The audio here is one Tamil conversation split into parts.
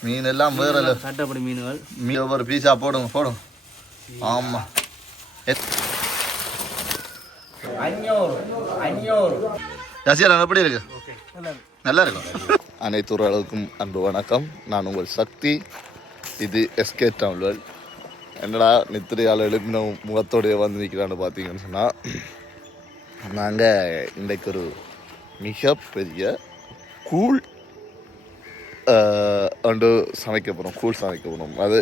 மீன் எல்லாம் வேற. சட்டப்படி மீன்கள். மீன் ஒரு பீஸா போடுங்க போடுங்க. ஆமா. எத்- ரசிகர் எப்படி இருக்கு? நல்லா இருக்கும் அனைத்து உறவுகளுக்கும் அன்பு வணக்கம். நான் உங்கள் சக்தி. இது எஸ்கே டவுன்வெல் என்னடா நித்திரையால் எழுப்பின முகத்தோடைய வந்து நிற்கிறான்னு பார்த்தீங்கன்னு சொன்னால் நாங்கள் இன்றைக்கு ஒரு மிகப்பெரிய கூழ் அண்டு சமைக்க போகிறோம் கூழ் சமைக்க போகிறோம் அது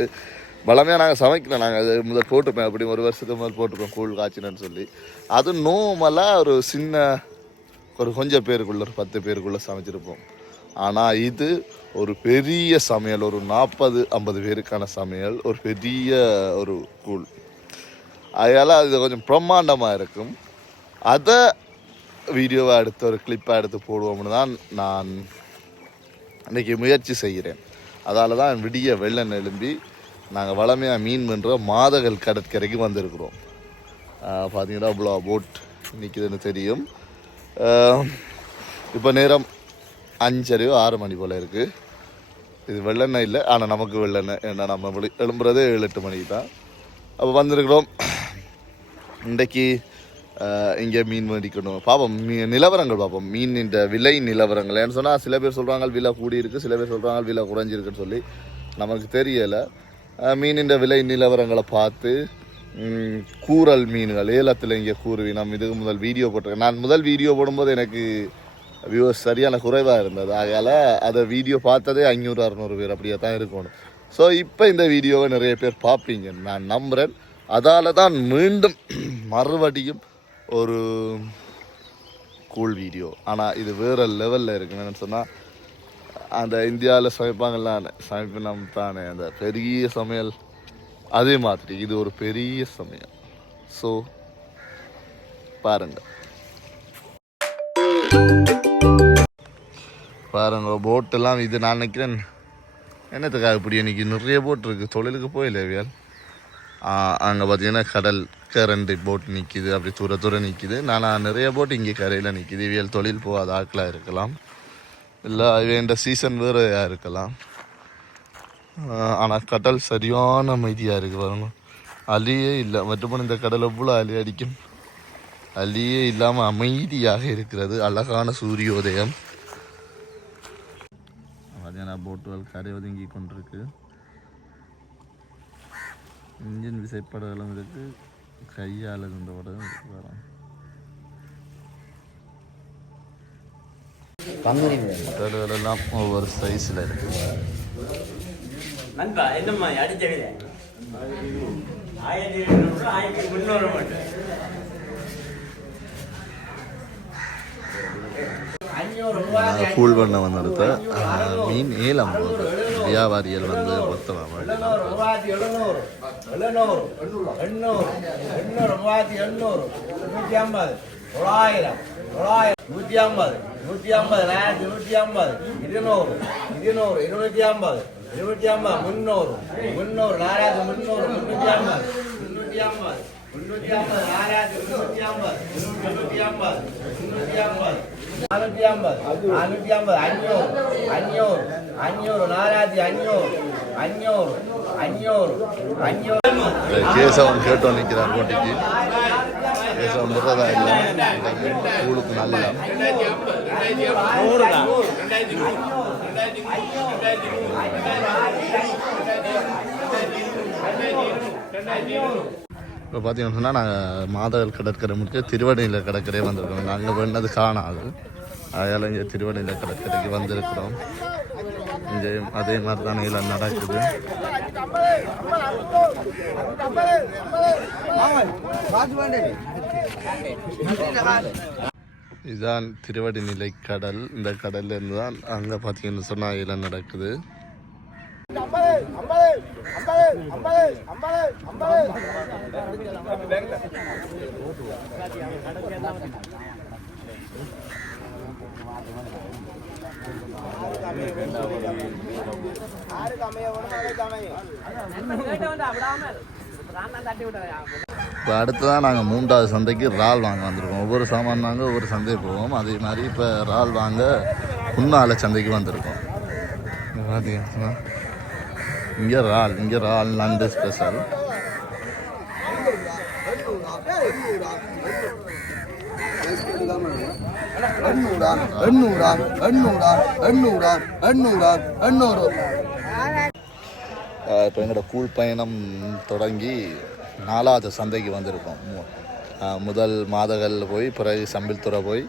வளமையாக நாங்கள் சமைக்கிறோம் நாங்கள் அது முதல் போட்டுப்பேன் அப்படி ஒரு வருஷத்துக்கு முதல் போட்டுப்போம் கூழ் காய்ச்சினு சொல்லி. அது நோமலாக ஒரு சின்ன ஒரு கொஞ்சம் பேருக்குள்ள ஒரு பத்து பேருக்குள்ளே சமைச்சிருப்போம். ஆனால் இது ஒரு பெரிய சமையல். ஒரு நாற்பது ஐம்பது பேருக்கான சமையல். ஒரு பெரிய ஒரு கூழ். அதனால் அது கொஞ்சம் பிரம்மாண்டமாக இருக்கும். அதை வீடியோவை எடுத்து ஒரு கிளிப்பாக எடுத்து போடுவோம்னு தான் நான் அன்றைக்கி முயற்சி செய்கிறேன். அதால் தான் விடிய வெள்ளம் எழும்பி நாங்கள் வளமையாக மீன் பண்ணுற மாதகள் கடற்கரைக்கு வந்திருக்கிறோம். பார்த்தீங்கன்னா அவ்வளோ போட் நிற்கிதுன்னு தெரியும். இப்போ நேரம் அஞ்சரையோ ஆறு மணி போல் இருக்குது இது வெள்ளெண்ணெய் இல்லை ஆனால் நமக்கு வெள்ளெண்ணெய் ஏன்னா நம்ம விழி எழும்புறதே ஏழு எட்டு மணிக்கு தான். அப்போ வந்திருக்கிறோம். இன்றைக்கு இங்கே மீன் வடிக்கணும். பார்ப்போம் மீ நிலவரங்கள் பார்ப்போம் மீனின் விலை நிலவரங்கள். ஏன்னு சொன்னால் சில பேர் சொல்கிறாங்க விலை கூடி இருக்குது சில பேர் சொல்கிறாங்க விலை குறைஞ்சிருக்குன்னு சொல்லி நமக்கு தெரியலை. மீனின் விலை நிலவரங்களை பார்த்து கூறல் மீன்கள். ஏலத்தில் இங்கே கூறுவி நம்ம இதுக்கு முதல் வீடியோ போட்டிருக்கேன். நான் முதல் வீடியோ போடும்போது எனக்கு வியூவர்ஸ் சரியான குறைவாக இருந்தது. அதனால் அதை வீடியோ பார்த்ததே ஐநூறு அறநூறு பேர் அப்படியே தான் இருக்கணும். ஸோ இப்போ இந்த வீடியோவை நிறைய பேர் பார்ப்பீங்க. நான் நம்புகிறேன் அதால் தான் மீண்டும் மறுபடியும் ஒரு கூல் வீடியோ ஆனால் இது வேறு லெவலில் இருக்குன்னு சொன்னால் அந்த இந்தியாவில் சமைப்பாங்கல்ல சமைப்பினம் தானே அந்த பெரிய சமையல். அதே மாதிரி இது ஒரு பெரிய சமையல். ஸோ பாருங்க. பாருங்க போட்டெல்லாம் இது நான் நினைக்கிறேன் என்னத்துக்காக இப்படி இன்னைக்கு நிறைய போட் இருக்குது தொழிலுக்கு போயில வியால்? அங்கே பார்த்தீங்கன்னா கடல் ரெண்டு போட் நிற்கிது அப்படி தூர தூர நிற்கிது நான் நிறைய போட் இங்கே கரையில் நிற்கிது இவியல் தொழில் போகாத ஆட்களாக இருக்கலாம். இல்லை வேண்ட சீசன் வேறையாக இருக்கலாம். ஆனால் கடல் சரியான அமைதியாக இருக்குது பாருங்க. அலியே இல்லை மட்டும் இந்த கடல் எவ்வளோ அலி அடிக்கும்? அலியே இல்லாமல் அமைதியாக இருக்கிறது அழகான சூரியோதயம். பார்த்தீங்கன்னா போட்டுகள் கரை ஒதுங்கி கொண்டிருக்கு. இன்ஜின் விசைப்படகளும் இருக்கு. கையால் கொண்ட படம் இருக்கு பாருங்க. கடல்கள் எல்லாம் ஒவ்வொரு சைஸில் இருக்கு. நண்பா என்னம்மா அடிச்ச விலை? ஆயிரத்தி இருநூறு ஆயிரத்தி முந்நூறு மட்டும். கூல் பண்ண வந்த இடத்த மீன் ஏலம் போகுது வியாபாரிகள் வந்து மொத்தமாக மூவாயிரத்தி எழுநூறு. எழுநூறு எண்ணூறு எண்ணூறு மூவாயிரத்தி எண்ணூறு. நூற்றி ஐம்பது தொள்ளாயிரம் தொள்ளாயிரம் நூற்றி ஐம்பது நூற்றி ஐம்பது ரெண்டாயிரத்தி நூற்றி ஐம்பது இருநூறு இருநூறு இருநூற்றி ஐம்பது இருநூற்றி ஐம்பது முந்நூறு முந்நூறு நாலாயிரத்தி முந்நூறு முந்நூற்றி ஐம்பது முந்நூற்றி ஐம்பது முந்நூற்றி ஐம்பது நாலாயிரத்தி முந்நூற்றி ஐம்பது முந்நூற்றி ஐம்பது முந்நூற்றி ஐம்பது நானூற்றி ஐம்பது. நானூற்றி ஐம்பது. அஞ்சூறு அஞ்சூறு அஞ்சூறு நாலாயிரத்தி அஞ்சூறு அஞ்சூறு அஞ்சூறு அஞ்சூறு கேசவன் கேட்டோம் நிற்கிறார் போட்டிக்கு. கேசவன் முறதா இல்லை. கூழுக்கு நல்லா நூறு தான். இப்போ பார்த்தீங்கன்னு சொன்னால் நாங்கள் மாதவல் கடற்கரை முடிச்சு திருவடியில் கடற்கரை வந்திருக்கோம் நாங்கள் வேணது காணாது. அதையால் இங்கே திருவடியில் கடற்கரைக்கு வந்திருக்கிறோம். இங்கே அதே மாதிரி தான் இதில் நடக்குது. இதுதான் திருவடி நிலை கடல். இந்த கடல்லேருந்து தான் அங்கே பார்த்தீங்கன்னு சொன்னால் இதில் நடக்குது. இப்போ அடுத்ததான் நாங்கள் மூன்றாவது சந்தைக்கு இறால் வாங்க வந்திருக்கோம். ஒவ்வொரு சாமான் வாங்க ஒவ்வொரு சந்தைக்கு போவோம். அதே மாதிரி இப்போ இறால் வாங்க முன்னால சந்தைக்கு வந்திருக்கோம். பார்த்தீங்கன்னா இங்கே இறால் இங்கே இறால் நண்டு ஸ்பெஷல் எண்ணூறா எண்ணூறா எண்ணூறா எண்ணூறா எண்ணூறா எண்ணூறு இப்போ எங்களோட கூழ் பயணம் தொடங்கி நாலாவது சந்தைக்கு வந்திருக்கோம். முதல் மாதகளில் போய் பிறகு சம்பில்துறை போய்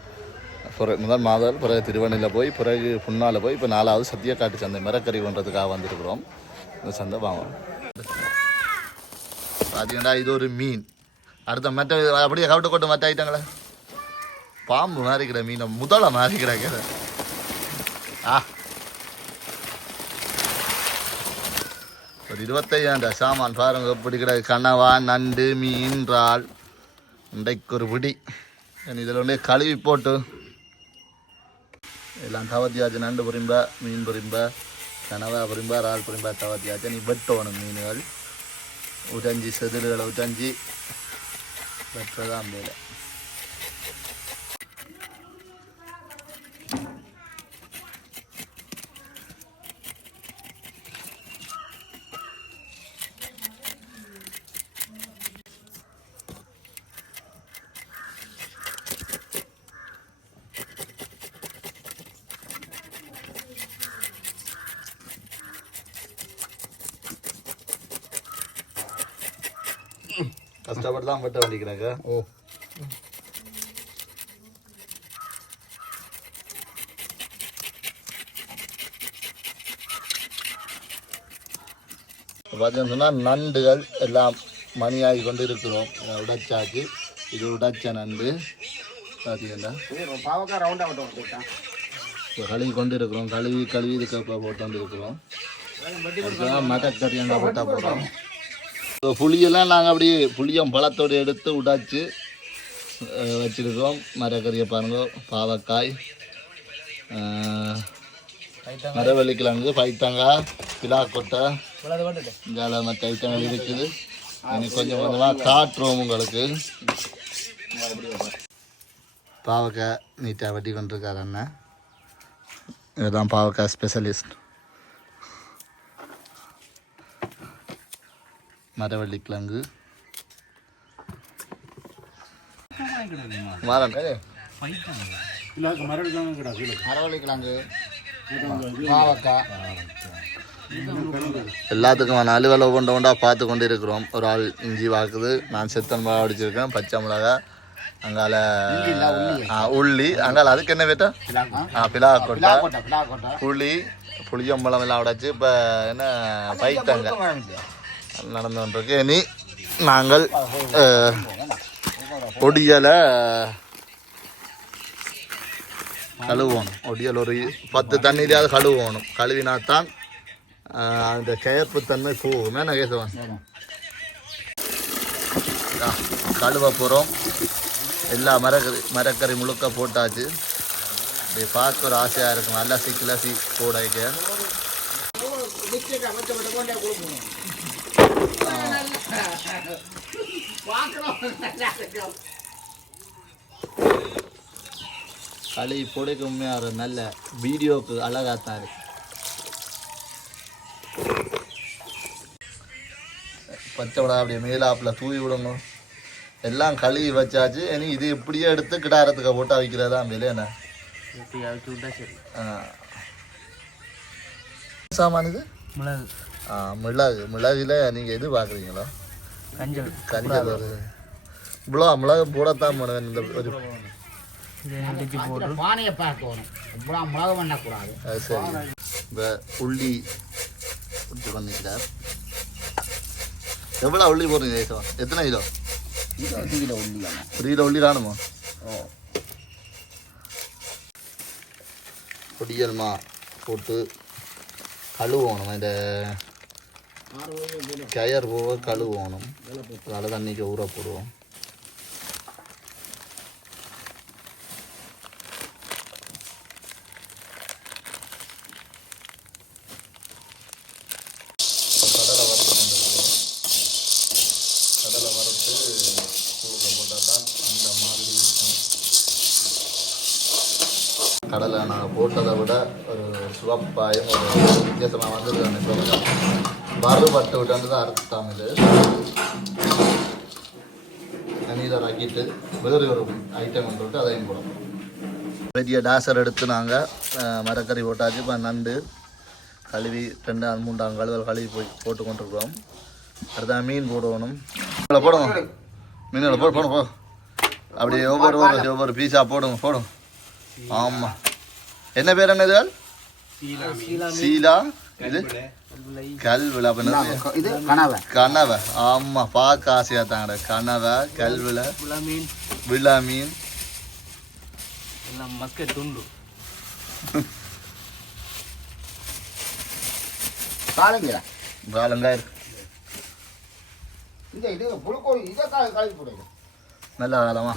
பிறகு முதல் மாதல் பிறகு திருவண்ணையில் போய் பிறகு புன்னால போய் இப்போ நாலாவது சத்தியக்காட்டு சந்தை மரக்கறி பண்ணுறதுக்காக வந்திருக்கிறோம். இந்த சந்தை வாங்க பார்த்தீங்கன்னா இது ஒரு மீன். அடுத்த மற்ற அப்படியே கவிட்ட கொட்டு மற்ற ஐட்டங்களே. பாம்பு மாறிக்கிற மீனை முதல மாறிக்கிற ஆ. ஒரு இருபத்தையாண்டா சாமான் பாருங்க எப்படி கனவா நண்டு மீன் இறால் இன்றைக்கு ஒரு பிடி இதில் ஒன்றே கழுவி போட்டு. எல்லாம் தவத்தியாச்சு நண்டு புரிம்பா மீன் புரிம்பா. கனவா புரிம்பா இறால் புரிம்பா தவத்தியாச்சு நீ வெட்டணும் மீன்கள் உடஞ்சி செதில்களை உடஞ்சி வெட்டுறதான் தான் வெட்ட வேண்டிக்கிறாங்க ஓ. பார்த்தீங்கன்னு சொன்னால் நண்டுகள் எல்லாம் மணியாகி கொண்டு இருக்கிறோம் உடைச்சாச்சு. இது உடைச்ச நண்டு. பார்த்தீங்கன்னா. கழுவி கொண்டு இருக்கிறோம் கழுவி கழுவி இதுக்கு போட்டு வந்து இருக்கிறோம் மட்டக்கறி அங்கே போட்டால் போகிறோம் புளியெல்லாம் நாங்கள் அப்படியே புளியம் பழத்தோடு எடுத்து உடைச்சு வச்சிருக்கோம். மரக்கறியை பாருங்க பாவக்காய் மரவள்ளிக்கிழங்கு பைத்தங்காய் பிலாக்கொட்டை இங்கே மற்ற ஐட்டங்கள் இருக்குது. எனக்கு கொஞ்சம் கொஞ்சமாக காட்டுறோம் உங்களுக்கு. பாவக்காய் நீட்டாக வெட்டி கொண்டிருக்காரு அண்ணன் இதுதான் பாவக்காய் ஸ்பெஷலிஸ்ட் மரவள்ளி கிழங்கு. மரம் எல்லாத்துக்கும் அலுவலை கொண்ட கொண்டா பார்த்து கொண்டு இருக்கிறோம் ஒரு ஆள் இஞ்சி வாக்குது நான் செத்தன் மிளகா அடிச்சிருக்கேன் பச்சை மிளகா அங்கால ஆ, உள்ளி. அங்கால அதுக்கு என்ன வேட்டா பிலா கொட்டை புளி புளியம்பழம் எல்லாம் உடைச்சு இப்போ என்ன பைத்தங்க. நடந்து கொண்டிருக்கு. இனி நாங்கள் ஒடியலை கழுவணும். ஒடியல் ஒரு பத்து தண்ணீரையாவது கழுவணும். கழுவினாத்தான் அந்த கேப்பு தன்மை போகும். என்ன கேசவன்? கழுவ போகிறோம் எல்லா மரக்கறி மரக்கறி முழுக்க போட்டாச்சு. இப்படி பார்க்க ஒரு ஆசையாக இருக்கும் நல்லா சிக்கிலாசி போடாய்க்க களி பொடிக்கு உண்மையாக ஒரு நல்ல வீடியோக்கு அழகாத்தான் இருக்கு பச்சை மிளகா அப்படியே மேலாப்பில் தூவி விடுங்க எல்லாம் கழுவி வச்சாச்சு. இனி இது இப்படியே எடுத்து கிடாரத்துக்கு போட்டு வைக்கிறதா விலை என்ன. சாமான் இது? மிளகு. மிளகு மிளகுல நீங்கள் எது பார்க்குறீங்களா கஞ்சள் கஞ்சல் ஒரு இவ்வளோ மிளகு போடத்தான் போனேன் இந்த ஒரு இதை இடிச்சு போட்டு பானையை பார்க்கணும் இவ்வளோ மிளகு பண்ணக்கூடாது அது சரி. இந்த உள்ளி விட்டு பண்ணிக்கிறார் எவ்வளோ உள்ளி போடுறீங்க ஏசவா எத்தனை கிலோ? இது அஞ்சு கிலோ உள்ளியாங்க ஒரு கிலோ உள்ளி தானுமா? ஓ. பொடியல்மா போட்டு கழுவணும் இந்த கயர் போக கழுவோணும் கலை தண்ணிக்கு ஊற போடுவோம் கடலை நாங்கள் போட்டதை விட ஒரு சுவப்பாய் ஒரு வித்தியாசமாக வந்தது அந்த வறுபட்டு விட்டு தான் அர்த்தம் இது தண்ணியில் ராக்கிட்டு வேறு ஒரு ஐட்டம் கொண்டு விட்டு அதையும் போடணும். பெரிய டாசர் எடுத்து நாங்கள் மரக்கறி போட்டாச்சு இப்போ நண்டு கழுவி ரெண்டு மூன்றாம் கழுவல் கழுவி போய் போட்டு கொண்டிருக்கிறோம் அடுத்த மீன் போடணும். இதுல போடுங்க மீனில் போடு போடும் போ. அப்படியே ஒவ்வொரு ஒவ்வொரு ஒவ்வொரு பீஸா போடுங்க போடும் ஆமாம் என்ன பேர் என்ன இது சீலா இது? கல்வில? இது கனவை. கனவை. ஆமா பார்க்க ஆசையா தாங்கட கனவை கல்வில. புலா மீன் விழா மீன் எல்லாம் மஸ்கட் துண்டு. காலைங்களா வாழங்காய் இந்த இது புழுக்கோழி இதை காலை கலக்கி போடுங்க. நல்ல காலமா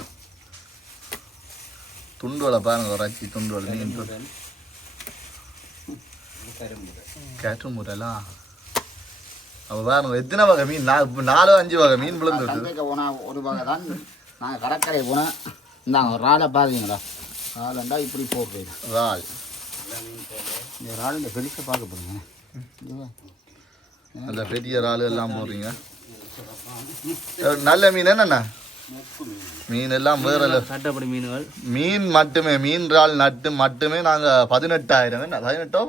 துண்டுவலை பாருங்க ஒரு அச்சி துண்டுவலை மீன் துண்டு. கேட்டு முறைலாம் அப்போ பாருங்க எத்தனை வகை மீன்? நா- இப்ப நாலு அஞ்சு வகை மீன் விழுந்து விட்டுது சந்தைக்கு போனால் ஒரு வகை தான். நாங்கள் கடற்கரை போனால் இந்தாங்க ஒரு ராலை பாருங்களா ராலண்டா இப்படி போடுறது இறால் இந்த ரால் இந்த பெருசை பார்க்க போடுங்க நல்ல பெரிய இறால் எல்லாம் போடுறீங்க. நல்ல மீன் என்னண்ணா? மீன் எல்லாம் வேற. சட்டப்படி மீன்கள். மீன் மட்டுமே மீன் இறால் நட்டு மட்டுமே நாங்கள் பதினெட்டாயிரம். என்ன பதினெட்டோ?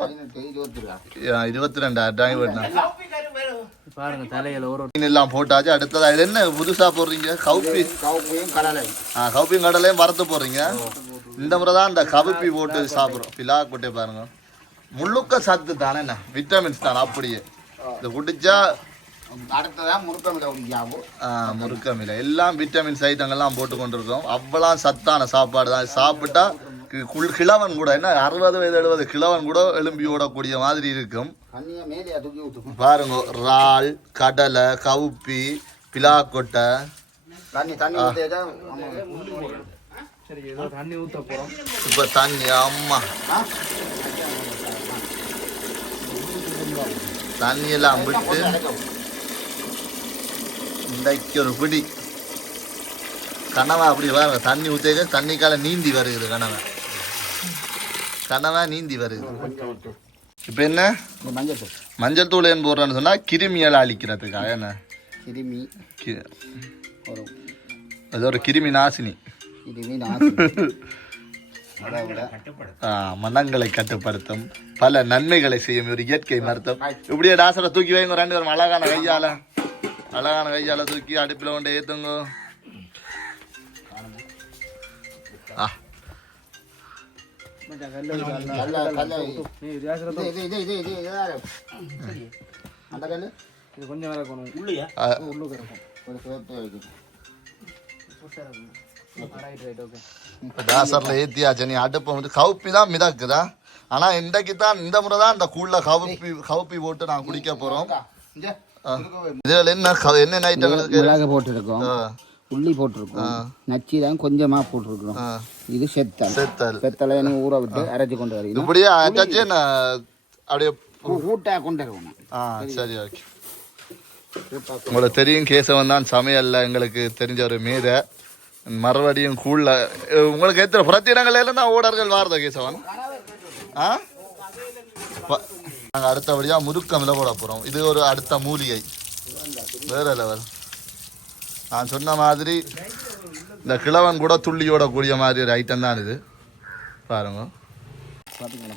இருபத்தி ரெண்டாயிரம் பாருங்க தலையில ஒரு மீன் எல்லாம் போட்டாச்சு அடுத்தது அது என்ன புதுசா போடுறீங்க? கவுப்பி. கவுப்பையும் கடலை. ஆ கவுப்பியும் கடலையும் வறுத்து போடுறீங்க. இந்த முறை தான் இந்த கவுப்பி போட்டு சாப்பிட்றோம். பிலா கொட்டை பாருங்க. முழுக்க சத்து தானே என்ன? விட்டமின்ஸ் தானே அப்படியே. இது குடிச்சா அடுத்ததான் முறுக்கமில்லை எல்லாம் விட்டமின்ஸ் ஐட்டங்கள்லாம் போட்டு கொண்டிருக்கோம் அவ்வளோ சத்தான சாப்பாடு தான். சாப்பிட்டா குள்- கிழவன் கூட என்ன அறுபது வயது எழுபது கிழவன் கூட எலும்பி ஓடக்கூடிய மாதிரி இருக்கும். பாருங்க இறால் கடலை கவுப்பி பிலாக்கொட்டை இப்போ தண்ணி அம்மா. தண்ணியெல்லாம் விட்டு இன்றைக்கு ஒரு பிடி கனவா அப்படி வர தண்ணி ஊற்றிக்க தண்ணிக்கால நீந்தி வருகிறது கனவை. கனவா நீந்தி வருது இப்போ என்ன? மஞ்சள் தூள். மஞ்சள் தூள் ஏன் போடுறேன்னு சொன்னால் கிருமியெல்லாம் அழிக்கிறதுக்காக என்ன? கிருமி. அது ஒரு கிருமி நாசினி. மனங்களை கட்டுப்படுத்தும் பல நன்மைகளை செய்யும் ஒரு இயற்கை மருத்துவம். இப்படியே டாசரை தூக்கி வைங்க ரெண்டு பேரும் அழகான கையால அழகான கையால தூக்கி அடுப்பில் கொண்டு இப்ப டாசர்ல ஏத்தியாச்சு. நீ அடுப்பை வந்து கவுப்பி தான் மிதக்குதா? ஆனா இன்றைக்கு தான் இந்த முறை தான் இந்த கூழ்ல கவுப்பி கவுப்பி போட்டு நான் குடிக்க போறோம். இதுல என்ன க- என்ன ஐட்டங்கள் மிளகு போட்டிருக்கோம். உள்ளி போட்டிருக்கோம். நச்சி தான் கொஞ்சமா போட்டிருக்கிறோம். ஆ. இது செத்தல். செத்தல். செத்தலை நீங்க ஊற விட்டு அரைச்சி கொண்டு வரீங்க இப்படியே அட்டாச்சு நான் அப்படியே கூட்டா கொண்டு வருவோம் ஆ சரி ஓகே உங்களுக்கு தெரியும் கேசவன் தான் சமையல்ல எங்களுக்கு தெரிஞ்ச ஒரு மேதை. மறுபடியும் கூழ்ல உங்களுக்கு எத்தனை பிரத்திடங்கள்ல எல்லாம் தான் ஓடர்கள் வாரதோ கேசவன்? ஆ? ப- நாங்க அடுத்தபடியா முருக்கமில போட போறோம். இது ஒரு அடுத்த மூலிகை. வேற லெவல் நான் சொன்ன மாதிரி இந்த கிழவன் கூட துள்ளியோட கூடிய மாதிரி ஒரு ஐட்டம் தான் இது. பாருங்க.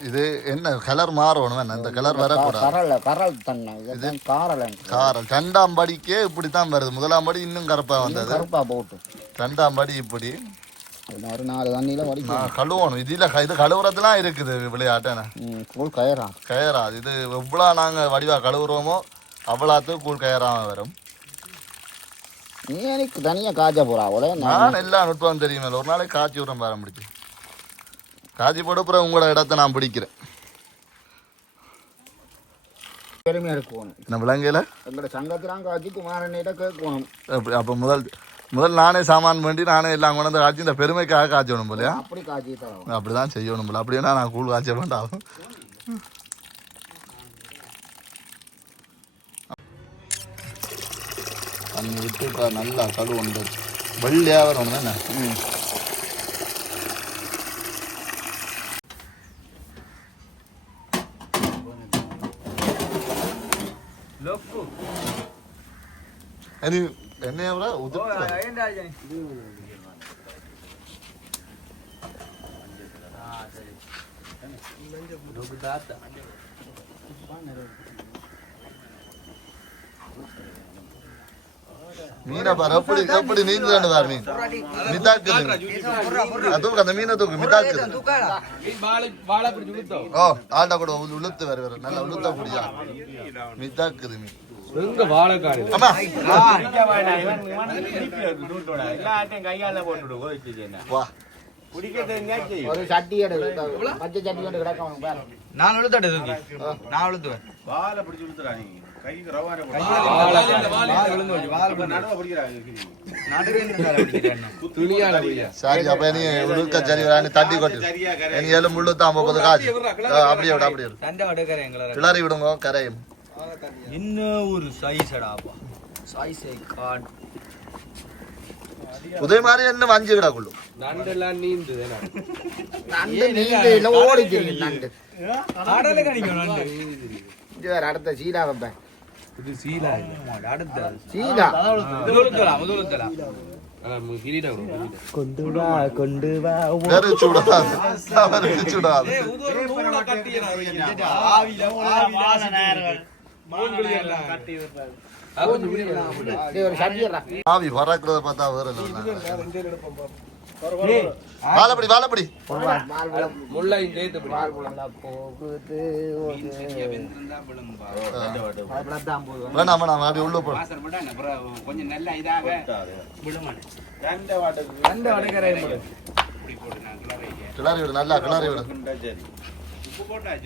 இது என்ன கலர் மாறணும் என்ன? இந்த கலர் வரக்கூடாது. கரல் கரல் தண்ணை இதுதான் காரல் காரம் ரெண்டாம் படிக்கே இப்படி தான் வருது. முதலாம் படி இன்னும் கருப்பா வந்தது. கருப்பா போட்டு. ரெண்டாம் படி இப்படி. ஒரு நாலு தண்ணியில வடிக்கும் கழுவணும். இதுல இது கழுவுறதுலாம் இருக்குது விளையாட்டு ம், கூழ் கயறா கயரா இது எவ்வளோ நாங்கள் வடிவா கழுவுறோமோ அவ்வளோத்துக்கு கூழ் கயறாம வரும். நீ எனக்கு தனியா காய்ச்ச போறா அவ்வளோ நான் எல்லா நுட்பம் தெரியுமே ஒரு நாளைக்கு காய்ச்சி விட்றேன் பாரம் பிடிச்சி காய்ச்சி போடுப்புற உங்களோட இடத்த நான் பிடிக்கிறேன். பெருமையா இருக்கணும் என்ன விலங்கையில் எங்களோட சங்கத்திலாம் காய்ச்சி குமாரனிட்ட கேட்கணும். அப்போ முதல் முதல்ல நானே சாமான் பண்ணி நானே எல்லாம் கொண்டு வந்து காய்ச்சி இந்த பெருமைக்காக காய்ச்சணும் போலயா? அப்படி காய்ச்சி தரோம் அப்படிதான் செய்யணும் போல. அப்படின்னா நான் கூழ் காய்ச்ச வேண்டாம். தண்ணி விட்டு இப்போ நல்லா கழுவுண்டு வெள்ளையாக வரணும் தானே? அது என்ன எவ்வளோ உதிர்த்து மீனை பாரு எப்படி எப்படி நீந்து பாரு மீன் மிதாக்குது தூக்கு அந்த மீனை தூக்கு மிதாக்குது பிடிச்சி ஓ ஆள்டா கூட உளு- உளுத்து வேற வேற நல்லா உளுத்த புடியா மிதாக்குது மீன் எங்க வாழைக்காடு அம்மா. எல்லாத்தையும் கையால ஒரு சட்டி எடு சட்டி நான் நான் வாழை பிடிச்சு கைக்கு சரி அப்ப நீ சரி நீ தட்டி கொட்டு. நீ முள்ளு தான் முப்பது காசு. அப்படியே விடு அப்படியே கிளறி விடுங்க கரையும். இன்னும் ஒரு சைஸடாப்பா சைஸ் காட் உதய மாதிரி என்ன வஞ்சு கிடக்குள்ளு நண்டெல்லாம் நீந்து நண்டு நீண்டு இல்லை ஓடி தெரியும் நண்டு. ஆடல கணிக்கும் நண்டு இது வேற அடுத்த சீடா வைப்பேன். இது சீலா இல்ல. அடுத்த. இது உளுத்தலாம் கிரீடா கொண்டு வா கொண்டு வா வேறு சூடாது அவருக்கு சூடாது ஆவி பறக்கிறத பார்த்தா வேற வாழப்படி வாழப்படி வேணாம் வேணாம் அப்படி உள்ள போ. கொஞ்சம் நல்ல இதாக கிளறி விடு. நல்லா கிளறி விடு.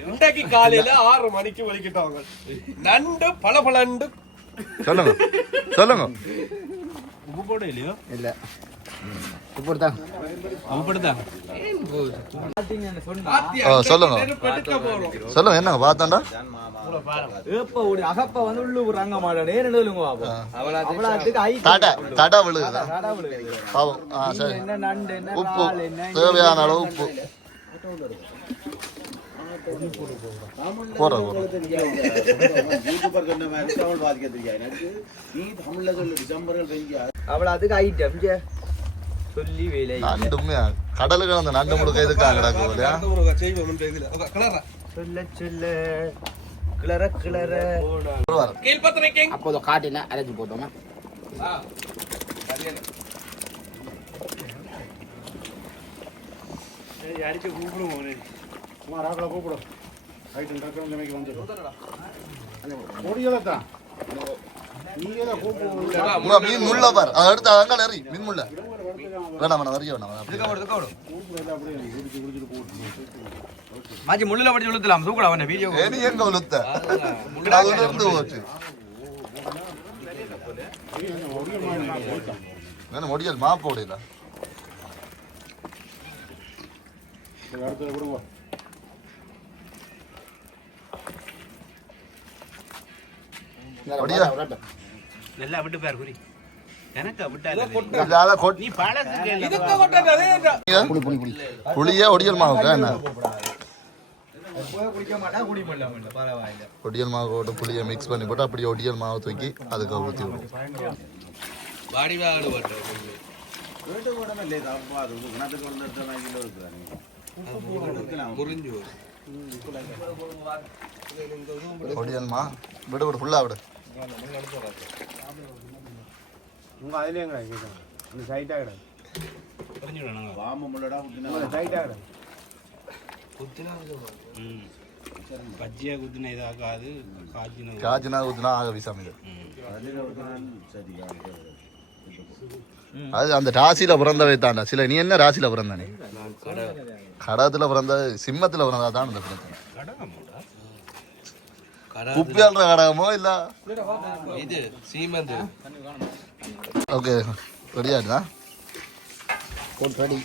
இன்றைக்கு காலையில ஆறு மணிக்கு ஒலிக்கிட்டாங்க நண்டு பளபளண்டு. சொல்லுங்க. சொல்லுங்க. உப்பு போட இல்லையோ? இல்ல. சொல்லுங்க. என்னங்க பார்த்தாண்டா ஒரு அகப்ப வந்து உள்ளு விடுறாங்க மாடா நேரம் எழுதுங்க பாப்போம் அவ்வளோத்துக்கு ஐ தடை தடை விழுகுதா? கடவுள் பாவம். ஆ சரி. என்ன நண்டு என்ன உப்பு. இறால், என்ன தேவையான அளவு உப்பு. டிசம்பர்கள் பெஞ்சா அவ்வளோத்துக்கு ஐட்டம் சொல்லி வேலை. நண்டுமே கடலுக்கு அந்த நண்டு முழுக்க இதுக்காக கிடக்கு சொல்ல சொல்ல. கிளற கிளற. வருவார் கீழ்பத்திரிக்கை அப்போது காட்டின அரைச்சி போட்டோமா உங்க மீன் முள்ள பார். அதை எடுத்து அங்கே எறி மீன் முள்ள. வேணாம் வேணாம் வரைய வேணாம் அப்படியே. மாச்சி முள்ளுல படிச்சு விழுத்தலாம். தூக்கடா அவன வீடியோ ஏனி எங்க உளுத்த அது இருந்து போச்சு. வேணும் முடியல் மா போடல அப்படியா? நல்லா விட்டு பேர் குறி புளிய ஒடியல் மாவுக்கா என்ன? குடிக்க மாட்டா குடி பண்ணல பரவாயில்ல. ஒடியல் மாவு போட்டு புளியை மிக்ஸ் பண்ணி போட்டு அப்படியே ஒடியல் மாவு தூக்கி அதுக்கு ஊற்றி விடும் ஒடியல் மா விடு விடு ஃபுல்லாக விடு. உங்க அதுலயே கேட்குறேன் அந்த சைட்டா கிடக்கு. வாம முள்ளடா குத்தினா சைட்டா கிடக்கு. பஜ்ஜியா குத்தின இதாகாது காய்ச்சின காய்ச்சினா ஊற்றினா ஆக விசாமி அது அந்த ராசியில பிறந்தவை தாண்டா. சில நீ என்ன ராசியில பிறந்த நீ? பிறந்த சிம்மத்துல பிறந்தா தான் இந்த பிரச்சனை. குப்பியாள்ற கடகமோ இல்ல? இது சீமந்து. ஓகே ரெடியாடுதா போட்டு ரெடி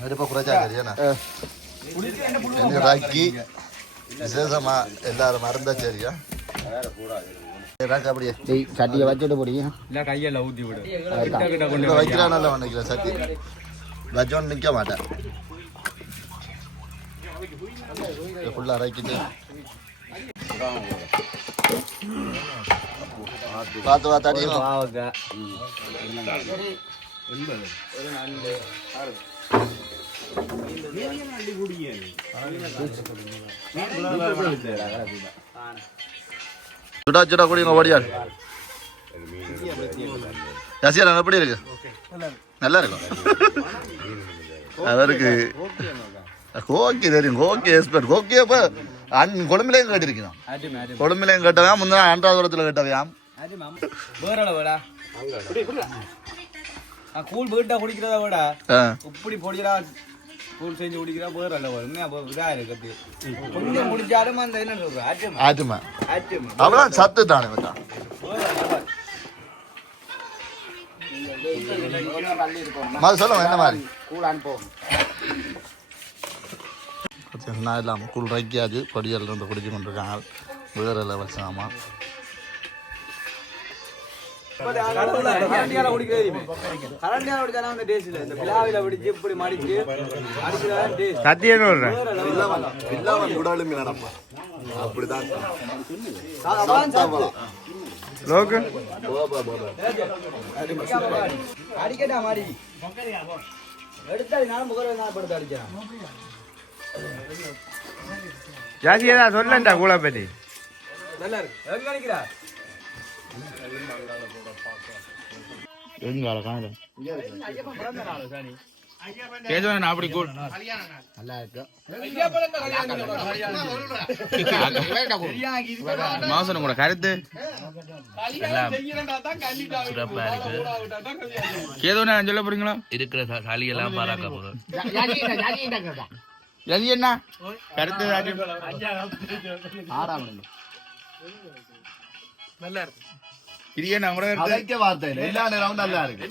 நெருப்ப குறைச்சா சரியாண்ணா என்ன ராக்கி விசேஷமா எல்லாரும் மறந்தா சரியா சட்டியை வச்சுட்டு போடியும் இல்ல கையில ஊத்தி விடு வைக்கிறான் நல்ல நினைக்கிறேன் சத்தி கஜோன் நிக்க மாட்டேன். ஃபுல்லாக அரைக்கிட்டு. பார்த்து பார்த்து சுடா சுடா குடிங்க ஓடியாள் எப்படி இருக்கு? நல்லா இருக்கும் அவருக்கு கோக்கி தெரியும் கோக்கி எக்ஸ்பர்ட் கோக்கி அப்போ அன் கொழும்பிலையும் கேட்டிருக்கணும் கொழும்பிலையும் கேட்டவையாம் முந்தின ஆண்டாபுரத்தில் கேட்டவையாம் கூழ் வீட்டை குடிக்கிறத விட? இப்படி பொடிக்கிறா கூழ் செஞ்சு குடிக்கிறா வேற இல்ல உண்மையா இதா இருக்கு கொஞ்சம் குடிச்சாலும் அந்த என்ன சொல்ற ஆச்சமா ஆட்டுமா. ஆச்சமா அவ்வளோ சத்து தானே மாதிரி சொல்லுங்க என்ன மாதிரி கூழான்னு போகணும் பார்த்தீங்கன்னா இல்லாமல் கூழ் ரைக்காது பொடியல் இருந்து குடிச்சு கொண்டிருக்காங்க. வேறு லெவல் சாமா கரண்டியால குடிச்சாலும் அந்த டேஸ்ட் இல்ல இந்த பிளாவில பிடிச்சு இப்படி மடிச்சு அடிச்சுதான் டேஸ்ட் சத்தியம் சொல்றேன் இல்லாமல் உடலும் நடப்பா அப்படிதான் லோக்கு. அடிக்கட்டா மாடி. எடுத்தாடி நானும் முகர நான் படுத்து அடிச்சேன் ஜாதி ஏதாவது சொல்லண்டா கூழ பற்றி நல்லா இருக்கு நினைக்கிறா எங்கால கேஜவன் அப்படி கூழ் நல்லா இருக்கு கூட கருத்து? சிறப்பா இருக்கு சொல்ல போறீங்களா? இருக்கிற சளியெல்லாம் பாராக்க போதும் அது என்ன கருத்து ஆறாம் மணி இது என்ன கூட கருத்து வார்த்தை எல்லா நேரமும் நல்லா இருக்கு